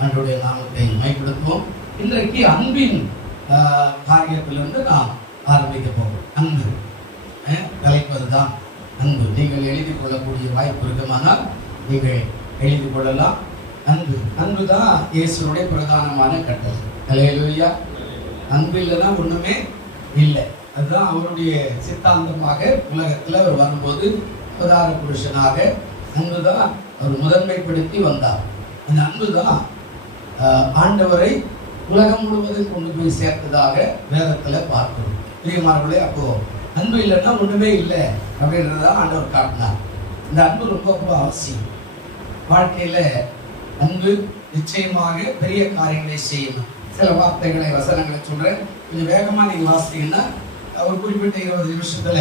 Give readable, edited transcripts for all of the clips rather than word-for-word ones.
ஆண்டவருடைய நாமத்தை மைப்படுத்துவோம். இன்றைக்கு அன்பின் காரியத்திலிருந்து நாம் ஆரம்பிக்க போவோம். அன்பு தலைப்பதுதான் அன்பு. நீங்கள் எழுதி கொள்ளக்கூடிய வாய்ப்பு இருக்குமானால் நீங்கள் எழுதி கொள்ளலாம். அன்பு தான் இயேசுடைய பிரதானமான கட்டளை. அல்லேலூயா. அன்பு இல்லைன்னா ஒண்ணுமே இல்லை. அதுதான் அவருடைய சித்தாந்தமாக. உலகத்தில் அவர் வரும்போது அவதார புருஷனாக அன்பு தான் அவர் முதன்மைப்படுத்தி வந்தார். அந்த அன்பு தான் ஆண்டவரை உலகம் முழுவதும் கொண்டு போய் சேர்த்ததாக வேதத்தில் பார்க்கிறோம். பிரியமானவர்களே, அப்போ அன்பு இல்லைன்னா ஒண்ணுமே இல்லை அப்படின்றத ஆண்டவர் காட்டினார். இந்த அன்பு ரொம்ப ரொம்ப அவசியம். வாழ்க்கையில அன்பு நிச்சயமாக பெரிய காரியங்களை செய்யணும். சில வார்த்தைகளை வசனங்களை சொல்றேன், கொஞ்சம் வேகமா நீங்க வாசித்தீங்கன்னா ஒரு குறிப்பிட்ட 20 நிமிஷத்துல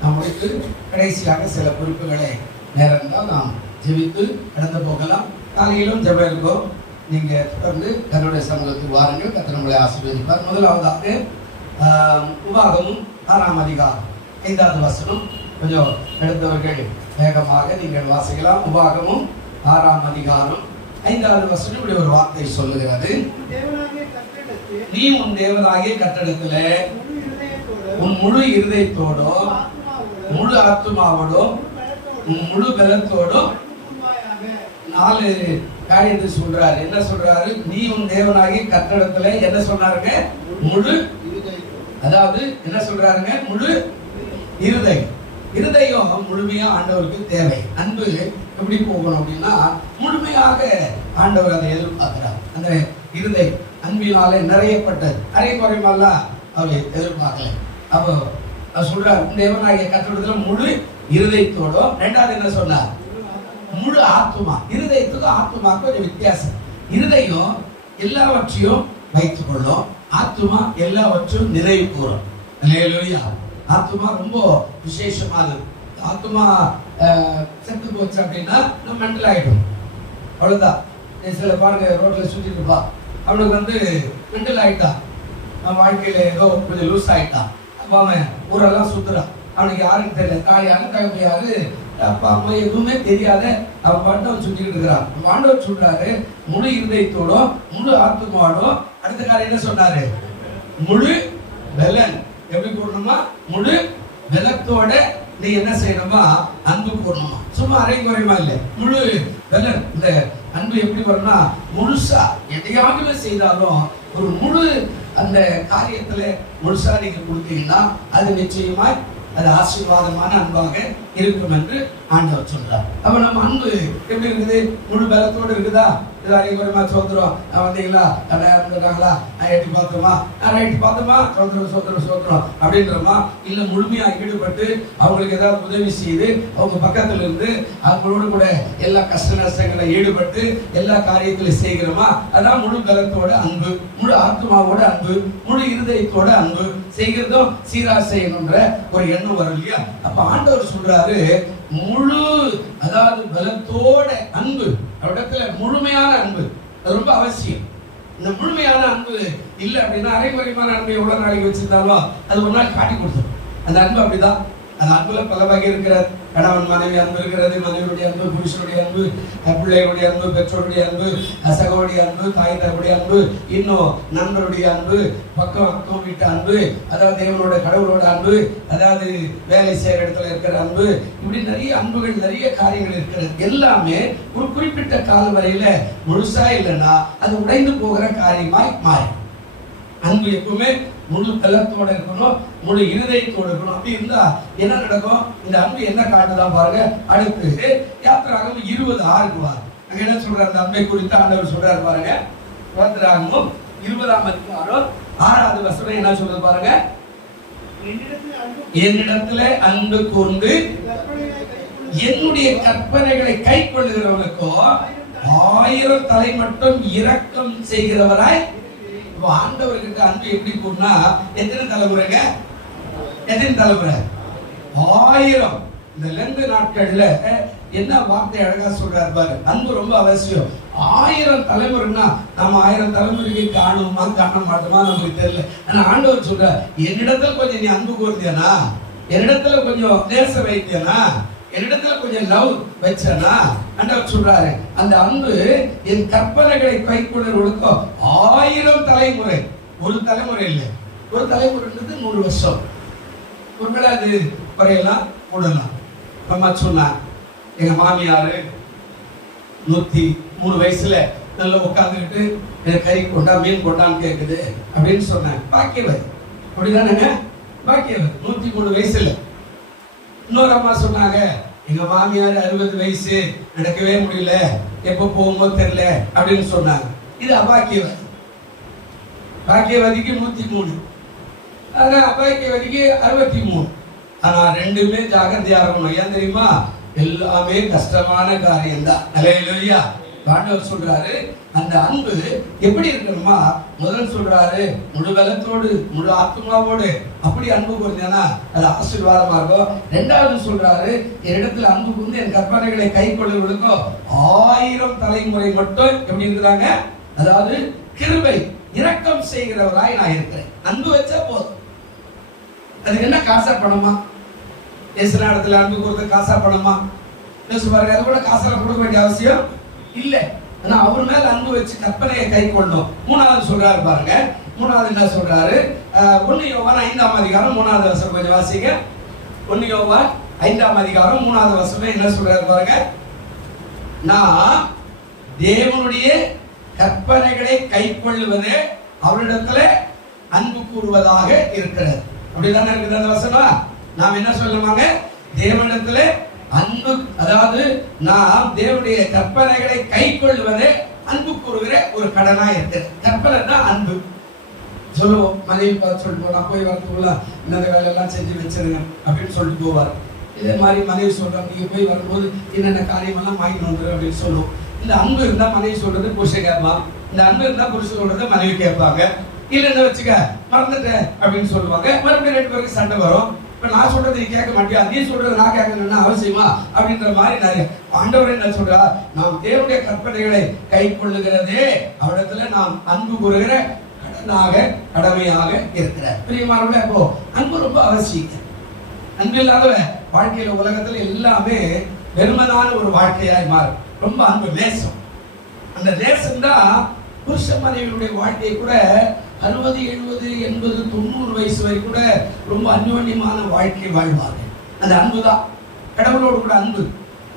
நாம் முடித்து கடைசியாக சில குறிப்புகளை நேரம் தான் நாம் ஜெபித்து கடந்து போகலாம். காலையிலும் ஜெபம் இருக்கும். நீங்க தொடர்ந்து கர்த்தருடைய சமூகத்துக்கு வாருங்கள். கர்த்தர் உங்களை ஆசீர்வதிப்பார். முதலாவதாக உபாகமும் 6ஆம் அதிகாரம் 5வது வசனம். கொஞ்சம் எடுத்தவர்கள் வேகமாக நீங்கள் வாசிக்கலாம். உபாகமும் 6ஆம் அதிகாரம் 5வது வசனம் இப்படி ஒரு வார்த்தை சொல்லுகிறது. நீ உன் தேவனாகிய கர்த்தரிடத்திலே உன் முழு இருதயத்தோடோ முழு ஆத்துமாவோடோ முழு பலத்தோடோ 4 காரியத்தை சொல்றாரு. என்ன சொல்றாரு? நீ உன் தேவனாகிய கர்த்தரிடத்திலே என்ன சொன்னாருங்க? முழு. அதாவது என்ன சொல்றாருங்க? முழு இருதயம் முழுமையா ஆண்டவருக்கு தேவை. அன்பு எப்படி போகணும் அப்படின்னா முழுமையாக ஆண்டவர் அதை எதிர்பார்க்கிறார். அந்த இருதயம் அன்பினாலே நிறையப்பட்டது. அரை குறைமெல்லாம் அவர் எதிர்பார்க்கல. அப்போ சொல்றார், தேவனாகிய கர்த்தரிடத்துல முழு இருதயத்தோட. 2வது என்ன சொன்னார்? முழு ஆத்துமா. இருதயத்துக்கு ஆத்துமாக்கு ஒரு வித்தியாசம். இருதயம் எல்லாவற்றையும் வைத்துக் கொள்ளும், ஆத்துமா எல்லாவற்றையும் நிறைவு கூறும். அல்லேலூயா. ஆத்துமா ரொம்ப விசேஷமானது. ஆத்துமா செத்து போச்சு அப்படின்னா நம்ம மென்டல் ஆயிடும். அவ்வளவுதான். சில பாருங்க, ரோட்ல சுத்திட்டு இருப்பா, அவனுக்கு மென்டல் ஆயிட்டான். வாழ்க்கையில ஏதோ கொஞ்சம் லூஸ் ஆயிட்டான். அப்ப அவன் ஊரெல்லாம் சுத்துறான். அவனுக்கு யாருன்னு தெரியல, தாயாரு தகமையாரு அப்பா அம்மா எதுவுமே தெரியாத அவன் பாட்டு அவன் சுத்திக்கிட்டு இருக்கிறான். ஆண்டவர் சொல்றாரு, முழு இருதயத்தோட முழு ஆத்துமாவோட. அடுத்த காரியம் என்ன சொன்னாரு? முழு பலன். எப்படி கூடணுமா? முழு பலத்தோட நீ என்ன செய்யணுமா? அன்பு கூடணுமா. சும்மா அரை குறைமா இல்லை, முழு பலன். இந்த அன்பு எப்படி வரணும்னா முழுசா எதையாகவே செய்தாலும் ஒரு முழு அந்த காரியத்துல முழுசா நீங்க கொடுத்தீங்கன்னா அது நிச்சயமா அது ஆசீர்வாதமான அன்பாக இருக்கும் என்று ஆண்டவர் சொல்றார். அப்ப நம்ம அன்பு எப்படி இருக்குது? முழு பலத்தோடு இருக்குதா? அறிகுறமா சோத்திரம் வந்தீங்களா? இருக்காங்களா? எட்டி பார்த்தோமா? எட்டி பார்த்தோமா? சோத்திரம் அப்படின்றோமா? இல்ல முழுமையா ஈடுபட்டு அவங்களுக்கு ஏதாவது உதவி செய்து அவங்க பக்கத்துல இருந்து அவங்களோடு கூட எல்லா கஷ்ட நஷ்டங்களை ஈடுபட்டு எல்லா காரியத்திலும் செய்கிறோமா? அதான் முழு பலத்தோட அன்பு, முழு ஆத்மாவோட அன்பு, முழு இருதயத்தோட அன்பு. செய்கிறதும் சீரா செய்யணும்ன்ற ஒரு எண்ணம் வரும் இல்லையா? அப்ப ஆண்டவர் சொல்றாரு, முழு அதாவது பலத்தோட அன்பு. அவரிடத்துல முழுமையான அன்பு ரொம்ப அவசியம். இந்த முழுமையான அன்பு இல்லை அப்படின்னா அரைகுறைமான அன்பு எவ்வளவு நாளைக்கு வச்சிருந்தாலும் அது ஒரு நாள் காட்டி கொடுத்துரும். அந்த அன்பு அப்படிதான். அந்த அன்புல பல வகை இருக்கிறது. கணவன் மனைவி அன்பு இருக்கிறது, மனைவியுடைய அன்பு, புருஷனுடைய அன்பு, பிள்ளைகளுடைய அன்பு, பெற்றோருடைய அன்பு, சகோடைய அன்பு, தாய் தகவுடைய அன்பு, இன்னும் நண்பருடைய அன்பு, பக்கம் வீட்டு அன்பு, அதாவது தேவனோட கடவுளோட அன்பு, அதாவது வேலை செய்யற இடத்துல இருக்கிற அன்பு. இப்படி நிறைய அன்புகள், நிறைய காரியங்கள் இருக்கிறது. எல்லாமே ஒரு குறிப்பிட்ட கால வரையில முழுசா இல்லைன்னா அது உடைந்து போகிற காரியமாய் மாறி. அன்பு எப்பவுமே முழு பலத்தோட இருக்கணும், முழு இருதயத்தோடு இருக்கணும். அப்படி இருந்தா என்ன நடக்கும்? இந்த அன்பு என்ன காட்டுதான் பாருங்க. அடுத்து யாத்திராகமம் 20:6 வார். அங்க என்ன சொல்றாரு? அந்த அன்பை குறித்து ஆண்டவர் சொல்றாரு பாருங்க. யாத்திராகமம் 20ஆம் அதிகாரம் 6வது வசனம் என்ன சொல்றது பாருங்க. என்னிடத்துல அன்பு கூர்ந்து என்னுடைய கற்பனைகளை கை கொள்ளுகிறவனுக்கோ 1000 தலை மட்டும் இரக்கம் செய்கிறவராய். ஆண்டவர்கிட்ட அன்பு எப்படி கூடனா எத்தனை தலைமுறைங்க? எத்தனை தலைமுறை? 1000. இந்த லெந்து நாட்கள்ல என்ன வார்த்தை அழகா சொல்றாரு பாரு. அன்பு ரொம்ப அவசியம். 1000 தலைமுறைன்னா நம்ம 1000 தலைமுறைக்கு காணுமா காண மாட்டோமா நமக்கு தெரியல. ஆனா ஆண்டவர் சொல்ற, என்னிடத்துல கொஞ்சம் நீ அன்பு கூர்ந்தியானா, என்னிடத்துல கொஞ்சம் நேசம் வைத்தியானா, என்னிடத்துல கொஞ்சம் லவ் வச்சனா ஆண்டவர் சொல்றாரு, அந்த அன்பு என் கற்பனைகளை கைக்கொள்ளுவதற்கு 1000 தலைமுறை. ஒரு தலைமுறை இல்லை, ஒரு தலைமுறைன்றது 100 வருஷம். ஒருவேளை அது குறையலாம் கூடலாம். அம்மா சொன்னா, எங்க மாமியாரு 103 வயசுல நல்லா உட்காந்துக்கிட்டு எனக்கு கறி கொண்டா மீன் கொண்டான்னு கேட்குது அப்படின்னு சொன்னாங்க. பாக்கியவர் அப்படிதானங்க, பாக்கியவர் 103 வயசுல. இன்னொரு அம்மா சொன்னாங்க, எங்க மாமியார் 60 வயசு, நடக்கவே முடியல, எப்ப போகும்போது தெரியல அப்படின்னு சொன்னாங்க. இது அபாக்கியவர். பாக்கியவதிக்கு 103, ஆனா அபாக்கியவதிக்கு 63. ஆனா ரெண்டுமே ஜாகிரதையா இருக்கணும். ஏன் தெரியுமா? எல்லாமே கஷ்டமான காரியம் தான். அல்லேலூயா. ஆண்டவர் சொல்றாரு, அந்த அன்பு எப்படி இருக்கணுமா? முதல் சொல்றாரு, முழு பலத்தோடு முழு ஆத்மாவோடு அப்படி அன்பு கூர்ந்தேன்னா அது ஆசீர்வாதமா இருக்கும். ரெண்டாவது சொல்றாரு, என்னிடத்துல அன்பு கூர்ந்து என் கற்பனைகளை கை கொள்ளுவதற்கும் 1000 தலைமுறை மட்டும் எப்படி இருக்கிறாங்க? அதாவது கிருபை இரக்கம் செய்கிறவராய் நான் இருக்கிறேன். அன்பு வச்சா போதும். அதுக்கு என்ன காசா பணமா? பேசுற இடத்துல அன்பு கூர்ந்து காசா பணமா? பேசு பாருங்க, அது கூட காசெல்லாம் கொடுக்க வேண்டிய அவசியம் இல்லை. ஆனா அவர் மேல அன்பு வச்சு கற்பனையை கை கொள்ளணும். மூணாவது சொல்றாரு பாருங்க. மூணாவது என்ன சொல்றாரு? 1 யோவான் 5ஆம் அதிகாரம் 3வது வசனம் கொஞ்சம் வாசிங்க. 1 யோவான் 5ஆம் அதிகாரம் 3வது வசனம் என்ன சொல்றாரு பாருங்க. நான் தேவனுடைய கற்பனைகளை கை கொள்ளுவது அவரிடத்துல அன்பு கூறுவதாக இருக்கிறது. அப்படிதானே இருக்குது அந்த வசனம். நாம் என்ன சொல்லுவாங்க? தேவனிடத்துல அன்பு, அதாவது நாம் தேவனுடைய கற்பனைகளை கை கொள்வது அன்பு கூறுகிற ஒரு கடனா இருக்கு. கற்பனை தான் அன்பு. சொல்லுவோம், மனைவி பார்த்து சொல்லிட்டு போலாம், போய் வரதுக்குள்ள இந்த வேலையெல்லாம் செஞ்சு வச்சிருங்க அப்படின்னு சொல்லிட்டு போவார். இதே மாதிரி மனைவி சொல்றாங்க, நீங்க போய் வரும்போது என்னென்ன காரியமெல்லாம் வாங்கிட்டு வந்துரு அப்படின்னு சொல்லுவோம். இந்த அன்பு இருந்தா மனைவி சொல்றது புருஷன் கேட்பான், இந்த அன்பு இருந்தா புருஷன் சொல்றது மனைவி கேட்பாங்க. இல்லைன்னு வச்சுக்க, மறந்துட்டேன் அப்படின்னு சொல்லுவாங்க. மறுபடியும் 2 பேருக்கு சண்டை வரும். இப்ப நான் சொல்றது நீ கேட்க மாட்டியா, நீ சொல்றது நான் கேட்கணும்னா அவசியமா அப்படின்ற மாதிரி நிறைய. ஆண்டவர் என்ன சொல்றார்? நாம் தேவனுடைய கற்பனைகளை கை கொள்ளுகிறதே அவரிடத்துல நாம் அன்பு கூறுகிற கடமையாக இருக்கிறார். பிரியமானவர்களே, அப்போ அன்பு ரொம்ப அவசியம். அன்பு இல்லாத வாழ்க்கையில உலகத்துல எல்லாமே வெறுமனான ஒரு வாழ்க்கையாய் மாறும். ரொம்ப அன்பு, நேசம். அந்த நேசம் தான் புருஷ மனைவியுடைய வாழ்க்கையை கூட 60, 70, 80, 90 வயசு வரை கூட ரொம்ப அந்யோன்யமான வாழ்க்கை வாழ்வார்கள். அந்த அன்பு தான். கடவுளோடு கூட அன்பு.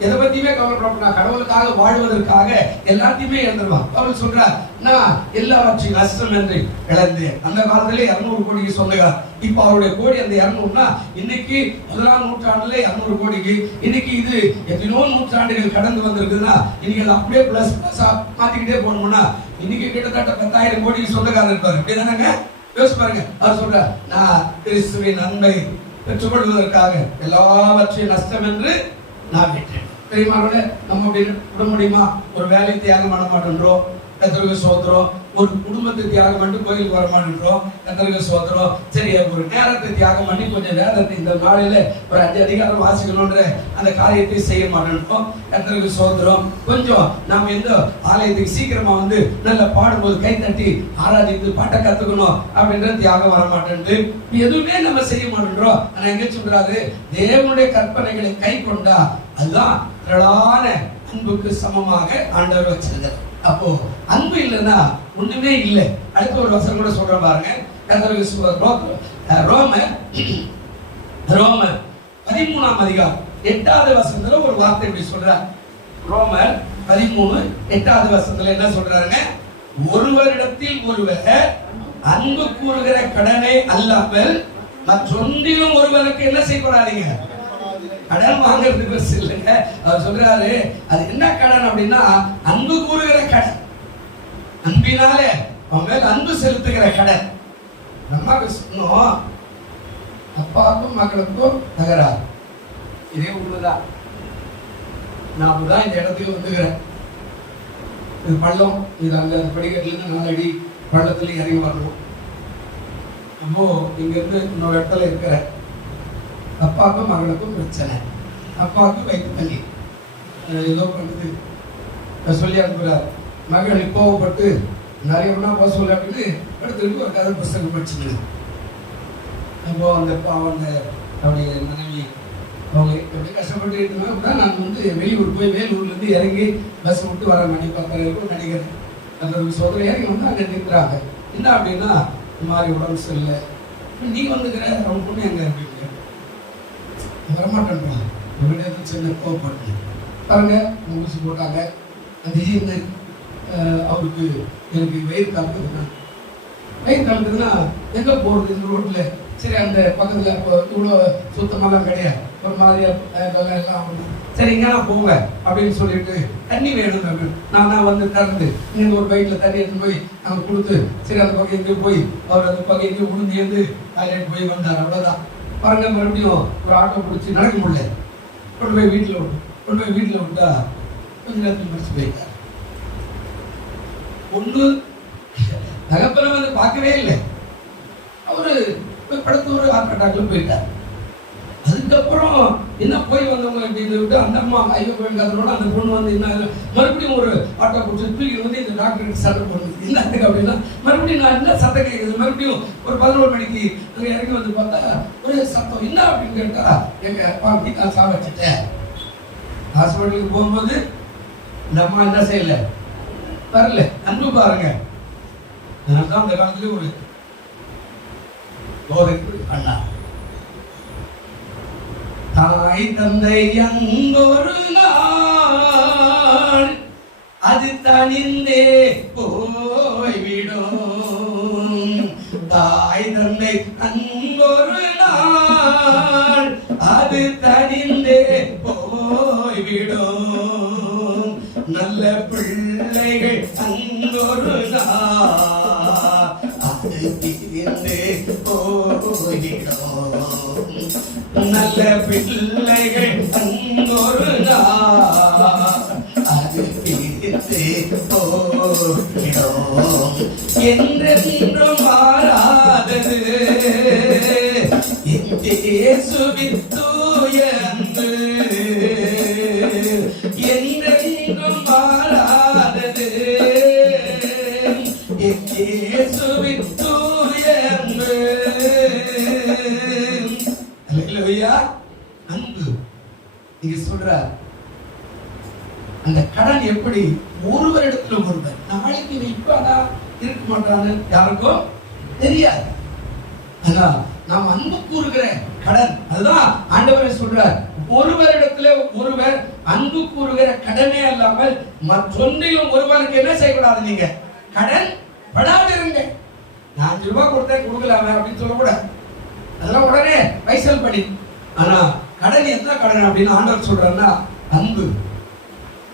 எதை பத்தியுமே கவலைப்படக்கூடாது. கடவுளுக்காக வாழ்வதற்காக எல்லாத்தையுமே இழந்துருவான். அவள் சொல்றார், நான் எல்லாவற்றையும் நஷ்டம் என்று இழந்தேன். அந்த காலத்திலே 200 கோடிக்கு சொல்லுகிறார். இப்ப அவருடைய கோடி அந்த 200னா இன்னைக்கு 1ஆம் நூற்றாண்டுல 200 கோடிக்கு, இன்னைக்கு இது எத்தனையோ நூற்றாண்டுகள் கடந்து வந்திருக்குதுன்னா இன்னைக்கு அது அப்படியே பிளஸ் மாத்திக்கிட்டே போனோம்னா இன்னைக்கு கிட்டத்தட்ட 10,000 கோடிக்கு சொந்தக்காரர் இருப்பாரு. அப்படிதானங்க? யோசிச்சு பாருங்க. அவர் சொல்றார், நான் கிறிஸ்துவின் அன்பை பெற்றுக்கொள்வதற்காக எல்லாவற்றையும் நஷ்டம் என்று நான் விட்டேன். பெரியமானவர்களே, நம்ம அப்படி விட முடியுமா? ஒரு வேலை தியாகம் பண்ண மாட்டேன்றோம், கர்த்தருக்கு ஸ்தோத்திரம். ஒரு குடும்பத்தை தியாகம் பண்ணி கோயிலுக்கு வர மாட்டேன்றோம், கர்த்தருக்கு ஸ்தோத்திரம். சரி, ஒரு நேரத்தை தியாகம் பண்ணி கொஞ்சம் நேரத்தை இந்த நாளில ஒரு 5 அதிகாரம் வாசிக்கணும்ன்ற அந்த காரியத்தை செய்ய மாட்டேன்றோம், கர்த்தருக்கு ஸ்தோத்திரம். கொஞ்சம் நாம எந்த ஆலயத்துக்கு சீக்கிரமா வந்து நல்ல பாடும்போது கை தட்டி ஆராதித்து பாட்டை கத்துக்கணும் அப்படின்ற தியாகம் வர மாட்டேன்ட்டு எதுவுமே நம்ம செய்ய மாட்டேன்றோம். ஆனா எங்க சொல்றாரு? தேவனுடைய கற்பனைகளை கை கொண்டா அதுதான் திரளான அன்புக்கு சமமாக ஆண்டவர் வச்சிருந்தார். அப்போ அன்பு இல்லைன்னா ஒண்ணுமே இல்லை. அடுத்த ஒரு வசனம் கூட சொல்ற பாருங்க. ரோமர் 13ஆம் அதிகாரம் 8வது வசனத்துல ஒரு வார்த்தை இப்படி சொல்றார். ரோமர் 13 8வது வசனத்துல என்ன சொல்றாருங்க? ஒருவரிடத்தில் ஒருவர் அன்பு கூறுகிற கடனை அல்லாமல் மற்றொன்றிலும் ஒருவருக்கு என்ன செய்யப்படாதீங்க? கடன் வாங்குறது பெருசு இல்லைங்க. அவர் சொல்றாரு, அது என்ன கடன் அப்படின்னா அன்பு கூறுகிற கடன். அன்பினாலே அவன் மேல அன்பு செலுத்துகிற கடன். நம்ம சொன்னோம், அப்பாவுக்கும் மகளுக்கும் தகராறு. இதே உண்மைதான். நான் தான் இந்த இடத்துக்கு வந்துக்கிறேன். இது பள்ளம், இது அங்க படிக்கட்டுல 4 அடி பள்ளத்துல இறங்கி வரணும். அப்போ இங்க இருந்து இன்னொரு இடத்துல இருக்கிறேன். அப்பாவுக்கும் மகளுக்கும் பிரச்சனை. அப்பாவுக்கு வயிற்று வலி, ஏதோ பண்ணுது சொல்லி அனுப்புறாரு. மகள் கோவப்பட்டு நிறைய ஒன்றா போக சொல்ல அப்படின்னு எடுத்துக்கிட்டு ஒரு கதை புஸ்தகம் படிச்சுக்கணும். அப்போ அந்த பாவம், அவருடைய மனைவி அவங்க எப்படி கஷ்டப்பட்டு இருந்தாங்க. நான் வந்து வெளியூர் போய் வேலூர்லேருந்து இறங்கி பஸ் விட்டு வர மணி 10:30 இருக்கும் நினைக்கிறேன். அந்த சோதனை இறங்கி வந்து அங்கே நிற்கிறாங்க. என்ன அப்படின்னா இந்த மாதிரி உடம்பு சரியில்லை, நீ வந்துக்கிற அவங்க பொண்ணு எங்கே இருக்கீங்க வரமாட்டேன்றாங்க. உடனே சின்ன கோவப்பட்டு பாருங்க ஊசி போட்டாங்க. திடீர்னு அவருக்கு எனக்கு வயிறு கலக்குதுன்னா எங்கே போகிறது இந்த ரோட்டில்? சரி அந்த பக்கத்தில் இப்போ இவ்வளோ சுத்தமெல்லாம் கிடையாது, ஒரு மாதிரியா எல்லாம் சரி இங்கே நான் போங்க அப்படின்னு சொல்லிட்டு தண்ணி வேணும் அப்படின்னு நான் வந்து திறந்து இங்கே ஒரு பைக்கில் தண்ணி எடுத்து போய் நாங்கள் கொடுத்து சரி அந்த பக்கம் எங்கேயும் போய் அவர் அந்த பக்கம் எங்கேயும் உளுந்து எழுந்து டாய்லெட் போய் வந்தார். அவ்வளோதான். பாருங்க மறுபடியும் ஒரு ஆட்டோ பிடிச்சி நடக்க முடியல. கொண்டு போய் வீட்டில் விட்டா கொஞ்ச நேரத்தில் முடிச்சு போயிட்டார். ஒன்று தகப்பனை வந்து பார்க்கவே இல்லை. அவரு போய் படுத்து ஒரு ஹார்ட் அட்டாக்ல போயிட்டார். அதுக்கப்புறம் என்ன போய் வந்தவங்க அப்படின்னு விட்டு அந்த அம்மா ஐயோ போயிருக்காதோட அந்த பொண்ணு வந்து என்ன மறுபடியும் ஒரு ஆட்டோ பிடிச்சி தூக்கி வந்து இந்த டாக்டருக்கு சட்டம் பண்ணுது என்ன அப்படின்னா மறுபடியும் நான் என்ன சத்தம் கேட்குது. மறுபடியும் ஒரு 11 மணிக்கு அங்கே இறங்கி வந்து பார்த்தா ஒரு சத்தம் என்ன அப்படின்னு கேட்டா எங்க பாட்டி நான் சாவச்சிட்டேன். ஹாஸ்பிட்டலுக்கு போகும்போது இந்த அம்மா என்ன செய்யல வரல. அன்பு பாருங்க. அதனால்தான் அந்த காலத்துல ஒரு அண்ணா தாய் தந்தை அங்கொரு நாள் அது தனிந்தே போய்விடும். தாய் தந்தை அங்கொரு நாள் அது தனிந்தே போய்விடும். நல்ல பிள்ளைகள் அங்கொரு நாள் அது தீர்ந்தே போய்விடும். நல்ல பிள்ளைகள் அங்கொரு நாள் அது தீர்ந்தே போய்விடும். என்றென்றும் மாறாதது இயேசுவின் தூய அன்பு. என்றென்றும் மாறாதது இயேசுவின் தூய அன்பு. அல்லேலூயா. அன்பு நீங்க சொல்ற அந்த கடன் எப்படி ஒருவரிடத்துல ஒருவர் நாளைக்கு வைப்பானா இருக்க மாட்டான்னு யாருக்கும் தெரியாது. ஆனா நாம் அன்பு கூறுகிற கடன் அதுதான் ஆண்டவரே சொல்றார். ஒருவரிடத்துல ஒருவர் அன்பு கூறுகிற கடனே அல்லாமல் மற்றொன்றிலும் ஒருவருக்கு என்ன செய்யக்கூடாது? நீங்க கடன் படாது இருங்க. நான் 5 ரூபாய் கொடுத்தேன் கொடுக்கலாமே அப்படின்னு சொல்லக்கூடாது. அதெல்லாம் உடனே பைசல் படி. ஆனா கடன் என்ன கடன் அப்படின்னு ஆண்டவர் சொல்றாருன்னா அன்பு.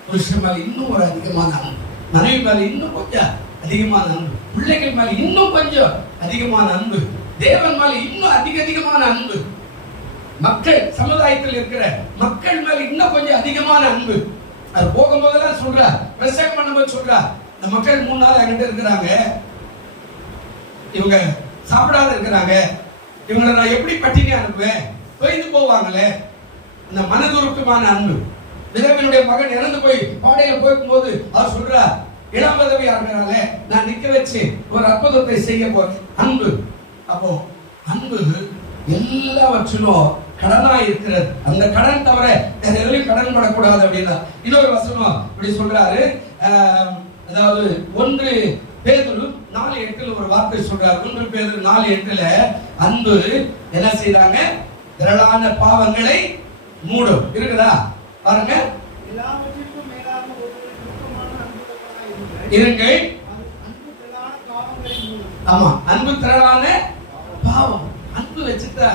புருஷன் மேல இன்னும் ஒரு அதிகமான அன்பு, மனைவி மேல இன்னும் கொஞ்சம் அதிகமான அன்பு, பிள்ளைகள் மேல இன்னும் கொஞ்சம் அதிகமான அன்பு, தேவன் மேல இன்னும் அதிகமான அன்பு, மக்கள் சமுதாயத்தில் இருக்கிற மக்கள் மேல இன்னும் கொஞ்சம் அதிகமான அன்பு. அது போகும்போதெல்லாம் சொல்றா, பிரசங்கம் பண்ணும்போது சொல்றா, இந்த மக்கள் 3 நாள் என்கிட்ட இருக்கிறாங்க, இவங்க சாப்பிடாத இருக்கிறாங்க, இவங்களை நான் எப்படி பட்டினி அனுப்புவேன், தொய்ந்து போவாங்களே. அந்த மனதுருக்கமான அன்பு. விதவையினுடைய மகன் இறந்து போய் பாடையில போகும்போது அவர் சொல்றார், இளம் விதவை ஆகிறால நான் நிக்க வச்சு ஒரு அற்புதத்தை செய்ய போறேன். அன்பு. அப்போ அன்பு எல்லாவற்றிலும் கடனா இருக்கிறது. அந்த கடன் தவிர வேற எதுலையும் கடன் படக்கூடாது அப்படின்னா இன்னொரு வசனம் இப்படி சொல்றாரு. அதாவது 1 பேதுரு 4:8 ஒரு வார்த்தை சொல்றாரு. 1 பேதுரு 4:8 அன்பு என்ன செய்றாங்க? திரளான பாவங்களை மூடும். இருக்குதா பாருங்க. எல்லாவற்றிற்கும் மேலாக ஒரு நுட்பமான அன்புள்ளவராய் இருங்கள். அன்பு திரளான பாவங்களை மூடும். ஆமா, அன்பு திரளான பாவம். அன்பு வச்சுட்டா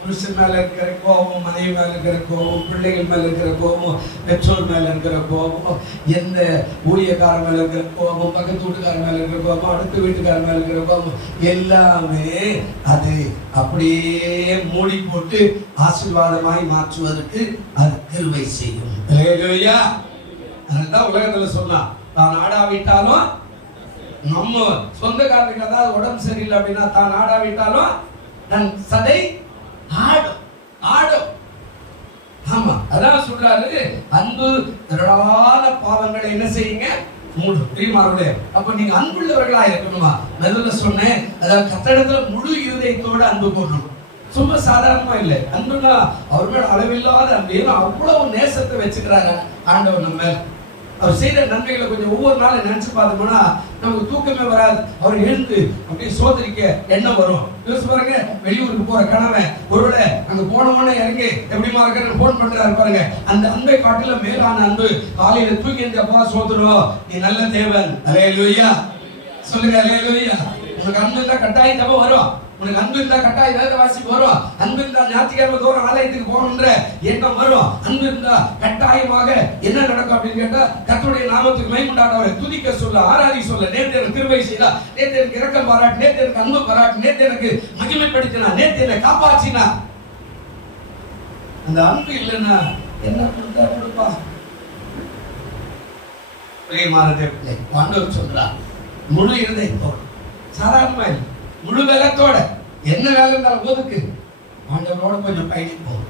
புருஷன் மேல இருக்கிற கோபம், மனைவி மேல இருக்கிற கோபம், பிள்ளைகள் மேல இருக்கிற கோபம், பெற்றோர் மேல இருக்கிற கோபம், எந்த ஊழியக்காரன் மேல இருக்கிற கோபம், பக்கத்து வீட்டுக்காரன் மேல இருக்கிற கோபம், அடுத்த வீட்டுக்காரன் மேல இருக்கிற கோபம், எல்லாமே அது அப்படியே மூடி போட்டு ஆசீர்வாதமாய் மாற்றுவதற்கு அது கிருபை செய்யும். ஹல்லேலூயா. அதுதான் உலகத்துல சொன்னா, தான் ஆடாவிட்டாலும் நம்ம சொந்தக்காரனுக்கு ஏதாவது உடம்பு சரியில்லை அப்படின்னா தான் ஆடாவிட்டாலும் தன் சதை ஆடும் ஆடும். ஆமா, அதான் சொல்றாரு, அன்பு திரளான பாவங்களை என்ன செய்யுங்க? மூடும். பிரியமானவர்களே, அப்ப நீங்க அன்புள்ளவர்களா இருக்கணுமா? முதல்ல சொன்னேன், அதாவது கர்த்தரிடத்துல முழு இருதயத்தோட அன்பு கூறணும். சும்மா சாதாரணமா இல்லை. அன்புனா அவர் மேல அளவில்லாத அன்பு. அவ்வளவு நேசத்தை வச்சுக்கிறாங்க ஆண்டவர் நம்ம மேல. அவர் செய்த நன்மைகளை கொஞ்சம் ஒவ்வொரு நாளும் நினைச்சு பார்த்தோம்னா நமக்கு தூக்கமே வராது. அவர் எழுந்து அப்படியே சோதரிக்க எண்ணம் வரும். யோசிச்சு பாருங்க, வெளியூருக்கு போற கணவன் ஒருவேளை அங்க போனவொன்னே இறங்கி எப்படிமா இருக்க போன் பண்றாரு பாருங்க. அந்த அன்பை காட்டில மேலான அன்பு. காலையில தூக்கி எந்த அப்பா சோதரும், நீ நல்ல தேவன், அல்லேலூயா சொல்லுங்க, அல்லேலூயா. உனக்கு அன்பு இருந்தா கட்டாயம் தப்ப வரும். உனக்கு அன்பு இருந்தா கட்டாயம் வேத வாசிப்பு வரும். அன்பு இருந்தா ஞாயிற்றுக்கிழமை தோறும் ஆலயத்துக்கு போகணுன்ற எண்ணம் வரும். அன்பு இருந்தா கட்டாயமாக என்ன நடக்கும் அப்படின்னு கேட்டா, கர்த்தருடைய நாமத்துக்கு மகிமையுண்டானவரை துதிக்க சொல்ல, ஆராதி சொல்ல, நேற்று எனக்கு கிருபை செய்தா, நேற்று எனக்கு இரக்கம் பாராட்டு, நேற்று எனக்கு அன்பு பாராட்டு, நேற்று எனக்கு மகிமைப்படுத்தினா, நேற்று என்னை காப்பாற்றினா. அந்த அன்பு இல்லைன்னா என்ன கொடுப்பா? பிரியமான தேவனே, ஆண்டவர் சொல்றார், முழு இருதயத்தோடு, சாதாரணமா இல்லை, முழு வேலத்தோட, என்ன வேலை இருந்தாலும் ஒதுக்கு. ஆண்டவரோட கொஞ்சம் பயணிப்போம்,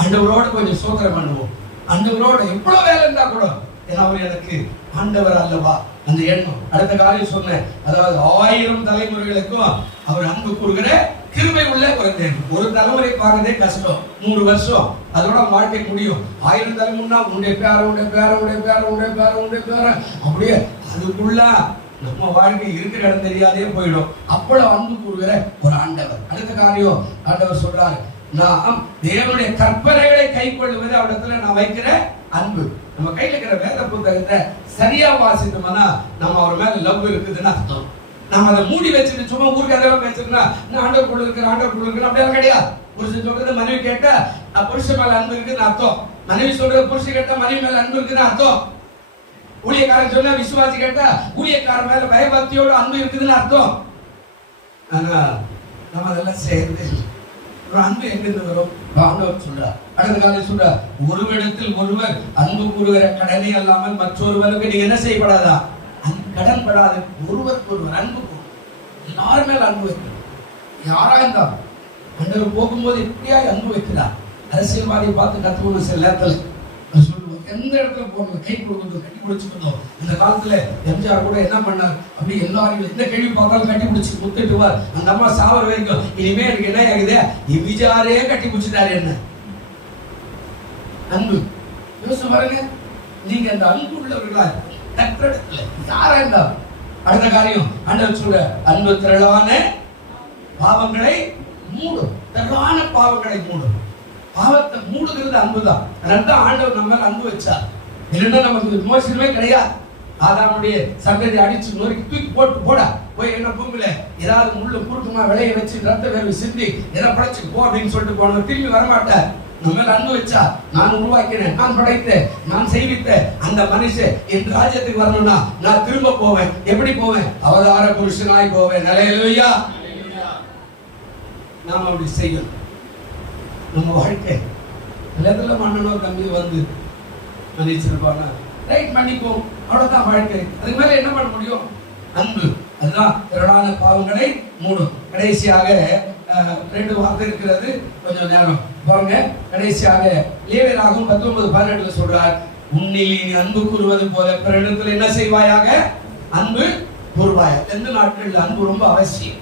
ஆண்டவரோட கொஞ்சம் சோதனை பண்ணுவோம், ஆண்டவரோட எவ்வளவு வேலை இருந்தா கூட, ஏன்னா அவர் எனக்கு ஆண்டவர் அல்லவா அந்த எண்ணம். அடுத்த காரியம் சொன்னேன், அதாவது 1000 தலைமுறைகளுக்கும் அவர் அன்பு கூறுகிற கிருபை உள்ள ஒரு தேவன். ஒரு தலைமுறை பார்க்கறதே கஷ்டம், 100 வருஷம் அதோட வாழ்க்கை முடியும். 1000 தலைமுறைனா உடைய பேர அப்படியே அதுக்குள்ள நம்ம வாழ்க்கை இருக்கிற இடம் தெரியாதே போயிடும். அவ்வளவு அன்பு கூறுகிற ஒரு ஆண்டவர். அடுத்த காரியம் ஆண்டவர் சொல்றாரு, நாம் தேவனுடைய கற்பனைகளை கை கொள்ளுவது அவரிடத்துல நான் வைக்கிற அன்பு. நம்ம கையில இருக்கிற வேத புத்தகத்தை சரியா வாசித்தோம்னா நம்ம அவர் மேல லவ் இருக்குதுன்னு அர்த்தம். நம்ம அதை மூடி வச்சுட்டு சும்மா ஊருக்கு அதெல்லாம் வச்சிருந்தா ஆண்டவர் கூட இருக்கிற அப்படியெல்லாம் கிடையாது. புருஷன் சொல்றது மனைவி கேட்டா புருஷன் மேல அன்பு இருக்குன்னு அர்த்தம். மனைவி சொல்றது புருஷன் கேட்டா மனைவி மேல அன்பு இருக்குன்னு அர்த்தம். ஊழியக்காரன் சொன்னா விசுவாசி கேட்டா ஊழியக்காரன் மேல பயபக்தியோட அன்பு இருக்குதுன்னு அர்த்தம். ஆனா நம்ம அதெல்லாம் செய்யறது ஒரு அன்பு எங்கிருந்து வரும்? ஆண்டவர் சொல்றார். அடுத்த காலம் சொல்றார், ஒருவரிடத்தில் ஒருவர் அன்பு கூறுகிற கடனை அல்லாமல் மற்றொருவருக்கு நீங்க என்ன செய்யப்படாதா? கடன் படாது. ஒருவருக்கு ஒருவர் அன்பு கூறும். எல்லாரும் மேல அன்பு வைக்கணும். யாரா இருந்தாலும் ஆண்டவர் போகும்போது எப்படியா அன்பு வைக்கிறார். அரசியல்வாதியை பார்த்து கத்துக்கணும். சில நேரத்தில் சொல்லுவோம், எந்த இடத்துல போகணும், கை கொடுக்கணும், கட்டி பிடிச்சுக்கணும். இந்த காலத்துல எம்ஜிஆர் கூட என்ன பண்ணார், அப்படி எல்லாரும் எந்த கேள்வி பார்த்தாலும் கட்டி பிடிச்சி முத்துட்டுவார். அந்த அம்மா சாவர வரைக்கும் இனிமே எனக்கு என்ன ஆகுது, எம்ஜிஆரே கட்டி பிடிச்சிட்டாரு. என்ன அன்பு! யோசிச்சு பாருங்க, நீங்க அந்த அன்பு உள்ளவர்களா தக்கடத்துல யாரா இருந்தா. அடுத்த காரியம் ஆண்டவர் சொல்ற, அன்பு திரளான பாவங்களை மூடும். திரளான பாவங்களை மூடும். பாவத்தை மூடுகிறது அன்புதான். அதனால்தான் ஆண்டவர் நம்ம மேல அன்பு வச்சார். இல்லைன்னா நமக்கு விமோசனமே கிடையாது. ஆதாமுடைய சந்ததி அடிச்சு நொறுக்கி தூக்கி போட போய் என்ன பூமியில ஏதாவது முள்ளு குறுக்குமா விளைய வச்சு ரத்த வேர்வை சிந்தி எதை படைச்சு போ அப்படின்னு சொல்லிட்டு போனவர் திரும்பி வரமாட்டார். நம்ம மேல அன்பு வச்சா, நான் உருவாக்கினேன், நான் படைத்தேன், நான் செய்வித்த அந்த மனுஷன் என் ராஜ்யத்துக்கு வரணும்னா நான் திரும்ப போவேன். எப்படி போவேன்? அவதார புருஷனாய் போவேன். அல்லேலூயா. நாம அப்படி செய்யணும். நம்ம வாழ்க்கை எல்லாத்துல மன்னனோ கம்மி வந்து மன்னிச்சிருப்பாங்க, ரைட் மன்னிப்போம், அவ்வளவுதான் வாழ்க்கை. அதுக்கு மேல என்ன பண்ண முடியும்? அன்பு. அதுதான் திரளான பாவங்களை மூடும். கடைசியாக 2 வார்த்தை இருக்கிறது, கொஞ்சம் நேரம் பாருங்க. கடைசியாக லேவியராகமம் 19:18 சொல்றார், உன்னில் நீ அன்பு கூறுவது போல பிறரிடத்தில் என்ன செய்வாயாக? அன்பு கூறுவாயாக. எந்த நாட்களில் அன்பு ரொம்ப அவசியம்.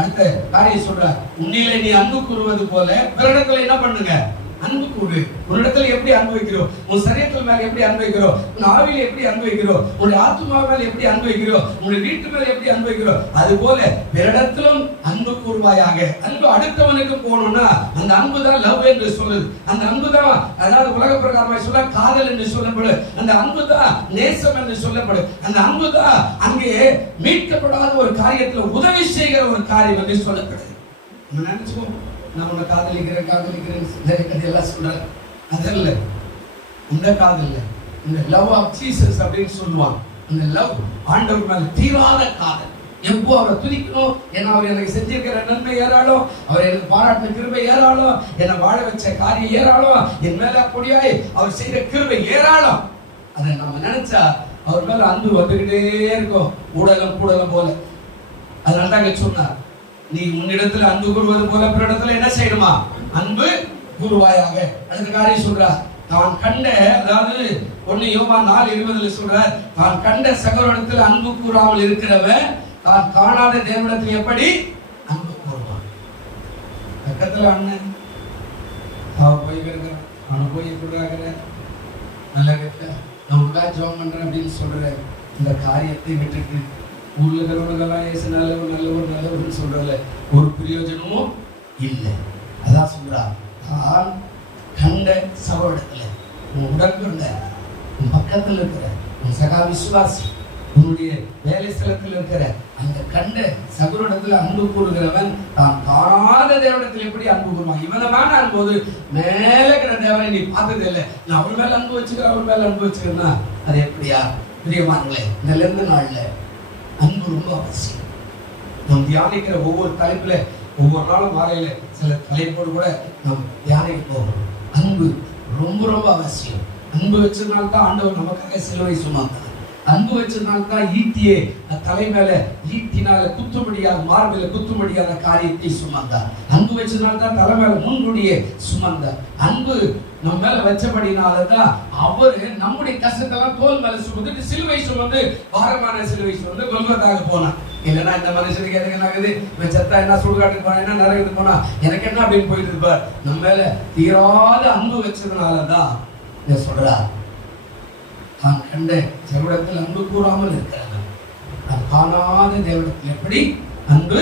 அடுத்த காரியம் சொல்றார், உன்னிலே நீ அன்பு கூறுவது போல பிறரிடத்தில் என்ன பண்ணுங்க? அன்பு கூறு. உன்னிடத்துல எப்படி அன்பு வைக்கிறோம்? உன் சரீரத்தில் மேல எப்படி அன்பு வைக்கிறோம்? உன் ஆவியில எப்படி அன்பு வைக்கிறோம்? உன்னுடைய ஆத்மா மேல எப்படி அன்பு வைக்கிறோம்? உன்னுடைய வீட்டு மேல எப்படி அன்பு வைக்கிறோம்? அது போல பிறரிடத்திலும் அன்பு கூறுவாயாக. அன்பு அடுத்தவனுக்கு போகணும்னா அந்த அன்பு தான் லவ் என்று சொல்லுது. அந்த அன்பு தான், அதாவது உலக பிரகாரமாக சொல்ல காதல் என்று சொல்லப்படும். அந்த அன்பு தான் நேசம் என்று சொல்லப்படும். அந்த அன்பு தான் அங்கே மீட்கப்படாத ஒரு காரியத்துல உதவி செய்கிற ஒரு காரியம் என்று சொல்லப்படுது. நம்ம நினைச்சுக்கோம், நான் உன்னை காதலிக்கிறேன் எல்லாம் சொல்றேன். அதல்ல, இந்த காதல், இந்த லவ் ஆஃப் ஜீசஸ் அப்படின்னு சொல்லுவாங்க. இந்த லவ் ஆண்டவர் மேல தீராத காதல். எப்போ அவரை துதிக்கணும், ஏன்னா அவர் எனக்கு செஞ்சிருக்கிற நன்மை ஏராளம், அவர் எனக்கு பாராட்டின கிருபை ஏராளம், என்னை வாழ வச்ச காரியம் ஏராளம், என் மேல அப்படியாய் அவர் செய்த கிருபை ஏராளம். அதை நம்ம நினைச்சா அவர் மேல அன்பு வந்துகிட்டே இருக்கும், ஊடகம் கூடலம் போல. அதனால தான் சொன்னார், நீ உன்னிடத்துல அன்பு கூறுவது போல பிறரிடத்துல என்ன செய்யணுமா? அன்பு கூறுவாயாக. அடுத்த காரியம் சொல்றார், தான் கண்ட, அதாவது 1 யோவான் 4:20 சொல்றார், தான் கண்ட சகோதரனிடத்தில் அன்பு கூறாமல் இருக்கிறவன் தான் காணாத தேவனிடத்தில் எப்படி அன்பு கூறுவான்? பக்கத்துல அண்ணன் அவ போய் இருக்கிறான், அவனை போய் கொடுக்குற நல்ல நான் உங்களுக்காக ஜெபம் பண்றேன் அப்படின்னு சொல்ற இந்த காரியத்தை விட்டுட்டு ஊர்ல இருக்கிறவனுக்கெல்லாம் ஏசு நல்லவர் நல்லவர் நல்லவர்னு சொல்றதுல ஒரு பிரயோஜனமும் இல்லை. அதான் சொல்றா, தான் கண்ட சகோதரத்துல உன் உடன்பிறந்த உன் பக்கத்துல இருக்கிற உன் சகா விசுவாசி உன்னுடைய வேலை ஸ்தலத்தில் இருக்கிற அந்த கண்ட சகோதரத்துல அன்பு கூறுகிறவன் தான் காணாத தேவனிடத்தில் எப்படி அன்பு கூறுவான்? இவனை வேணாம் போது மேல இருக்கிற தேவனை நீ பார்த்தது இல்லை, நான் அவர் மேல அன்பு வச்சுக்கிறேன் அவர் மேல அன்பு வச்சுக்கிறேன்னா அது எப்படியா? பிரியமானங்களே, இந்த நாள்ல அன்பு ரொம்ப அவசியம். நாம் தியானிக்கிற ஒவ்வொரு தலைப்புல ஒவ்வொரு நாளும் மாலையில சில தலைப்போடு கூட நாம் தியானிக்க போகிறோம். அன்பு ரொம்ப ரொம்ப அவசியம். அன்பு வச்சதுனால்தான் ஆண்டவர் நமக்காக சிலுவை சுமந்தார். அன்பு வச்சதுனால்தான் ஈட்டியே தலை மேல ஈட்டினால குத்துமடியாக மார்பில குத்துமடியான காரியத்தை சுமந்தார். அன்பு வச்சதுனால்தான் தலை மேல முன்கூடியே சுமந்தார். அன்பு நம்ம மேல வச்சபடினாலதான் அவரு நம்முடைய கஷ்டத்தெல்லாம் தோல் மேல சுமந்துட்டு சிலுவை சுமந்து பாரமான சிலுவை சுமந்து கொல்வதாக போனான். இல்லைன்னா இந்த மனுஷனுக்கு எதுக்கு என்ன ஆகுது, செத்தா என்ன சுடுகாட்டுக்கு போனா என்ன நரகத்துக்கு போனா எனக்கு என்ன அப்படின்னு போயிட்டு இருப்பார். நம்ம மேல தீராத அன்பு வச்சதுனாலதான் சொல்றார், தான் கண்ட தேவனிடத்தில் அன்பு கூறாமல் இருக்கிறாங்க. நாம் காணாத தேவனிடத்தில் எப்படி அன்பு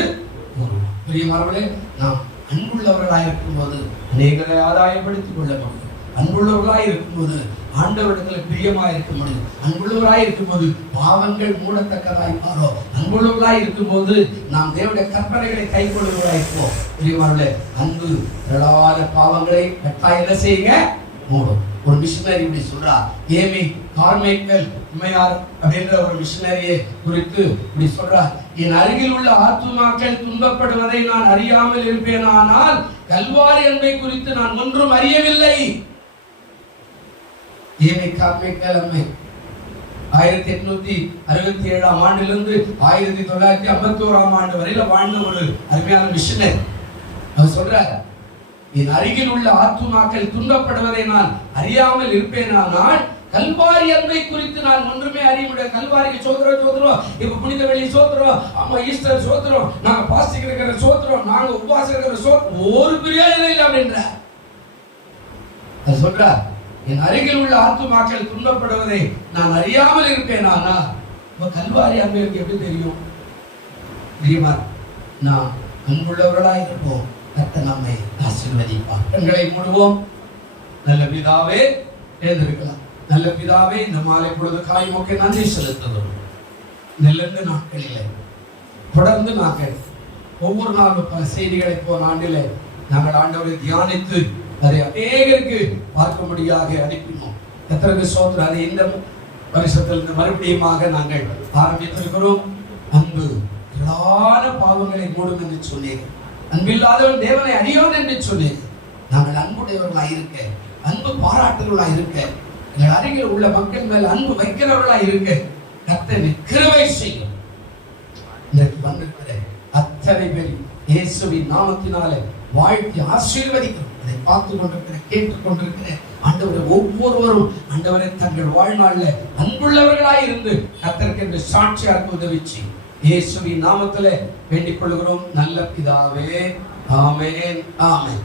கூறுவோம்? பிரியமானவர்களே, நாம் அன்புள்ளவர்களாக இருக்கும்போது அநேகரை ஆதாயப்படுத்திக் கொள்ள முடியும். அன்புள்ளவர்களாக இருக்கும்போது ஆண்டவரிடத்தில் பிரியமாய் இருக்க முடியும். அன்புள்ளவராய் இருக்கும்போது பாவங்கள் மூடத்தக்கதாய் மாறும். அன்புள்ளவர்களாய் இருக்கும்போது நாம் தேவனுடைய கற்பனைகளை கை கொள்ளுவராய் இருப்போம். பிரியமானவர்களே, அன்பு திரளான பாவங்களை கட்டாயம் செய்யுங்க மூடும். ஒரு மிஷனரி இப்படி சொல்றா, ஏமி கார்மைக்கல் உண்மையார் அப்படின்ற ஒரு மிஷனரியை குறித்து இப்படி சொல்றா, என் அருகில் உள்ள ஆத்துமாக்கள் துன்பப்படுவதை நான் அறியாமல் இருப்பேனானால் கல்வாரி அன்பை குறித்து நான் ஒன்றும் அறியவில்லை. ஏமி கார்மைக்கல் அம்மை 1867 ஆண்டிலிருந்து 1951 ஆண்டு வரையில வாழ்ந்த ஒரு அருமையான மிஷனரி. அவர் சொல்றார், என் அருகில் உள்ள ஆத்துமாக்கள் துன்பப்படுவதை நான் அறியாமல் இருப்பேனானால் கல்வாரி அன்பை குறித்து நான் ஒன்றுமே அறிய முடியாது. கல்வாரிக்கு சோதரம் இப்ப புனித வெள்ளி சோதரம், ஆமா ஈஸ்டர் சோதரம், நாங்க பாஸ்டிக் இருக்கிற சோதரம், நாங்க உபவாசம் இருக்கிற சோதரம், ஒரு பிரயோஜனம் இல்லை அப்படின்ற சொல்றார். என் அருகில் உள்ள ஆத்துமாக்கள் துன்பப்படுவதை நான் அறியாமல் இருப்பேனானா கல்வாரி அன்பைக்கு எப்படி தெரியும்? தெரியுமா? நான் அன்புள்ளவர்களாய் இருப்போம். கர்த்தர் நம்மை ஆசீர்வதிப்பார். கண்களை மூடுவோம். நல்ல பிதாவே, எழுந்திருக்கலாம். நல்ல பிதாவே, இந்த மாலை பொழுது காய்மொக்க நன்றி செலுத்துகிறோம். நெல்லந்து நாட்களிலே தொடர்ந்து நாங்கள் ஒவ்வொரு நாளும் பல செய்திகளை போன ஆண்டிலே நாங்கள் ஆண்டவரை தியானித்து அதை அநேகருக்கு பார்க்கும்படியாக அனுப்பினோம். கர்த்தருக்கு ஸ்தோத்திரம். அதை இந்த வருஷத்திலிருந்து மறுபடியுமாக நாங்கள் ஆரம்பித்திருக்கிறோம். அன்பு திரளான பாவங்களை மூடும் என்று சொன்னேன். அன்பில்லாதவன் தேவனை அறியான் என்று சொன்னேன். நாங்கள் அன்புடையவர்களாக இருக்க, அன்பு பாராட்டுவர்களாக இருக்க, எங்கள் அருகில் உள்ள மக்கள் மேல் அன்பு வைக்கிறவர்களாக இருக்க கர்த்தர் கிருபை செய்யும். வந்திருக்கிற அத்தனை பேர் இயேசுவின் நாமத்தினாலே வாழ்த்தி ஆசீர்வதிக்கிறோம். அதை பார்த்து கொண்டிருக்கிற, கேட்டுக் கொண்டிருக்கிற ஆண்டவரை ஒவ்வொருவரும் ஆண்டவரை தங்கள் வாழ்நாளில் அன்புள்ளவர்களாய் இருந்து கர்த்தருக்கு என்று சாட்சியாக உதவிச்சு இயேசுவின் நாமத்திலே வேண்டிக் கொள்கிறோம் நல்ல பிதாவே. ஆமென், ஆமென்.